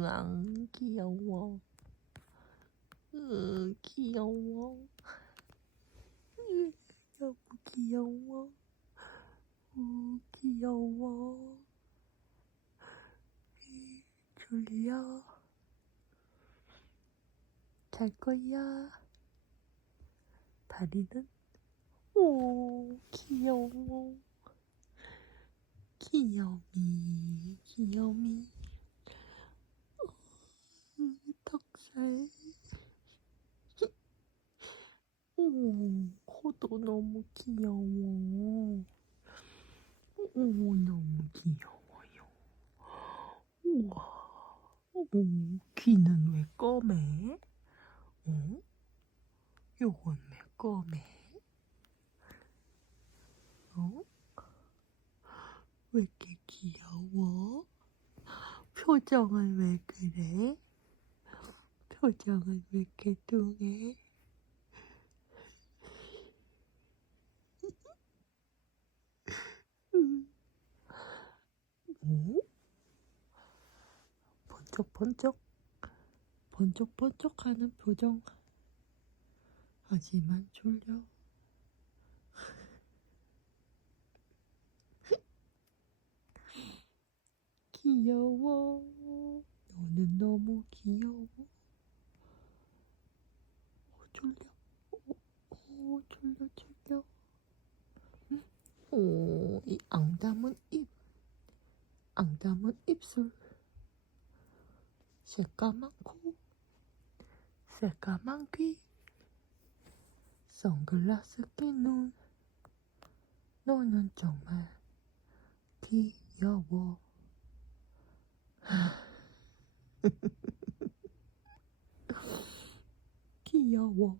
으앙, 귀여워. 으, 귀여워. 으, 너무 귀여워. 우, 귀여워. 으, 졸려. 잘 거야. 다리는? 오, 귀여워. 귀여미, 귀여미. 오, 코도 너무 귀여워. 오, 너무 귀여워요. 우와, 오, 귀는 왜 검해? 어? 요건 왜 검해? 어? 왜 이렇게 귀여워? 표정은 왜 그래? 표정은 왜 이렇게 뚱해? 오? 번쩍번쩍 번쩍번쩍하는 표정 하지만 졸려 귀여워 너는 너무 귀여워 어, 졸려 어, 어, 졸려 졸려 오, 이 앙담은 입. 앙담은 입술. 새까만 코. 새까만 귀. 선글라스 낀 눈. 너는 정말 귀여워. 귀여워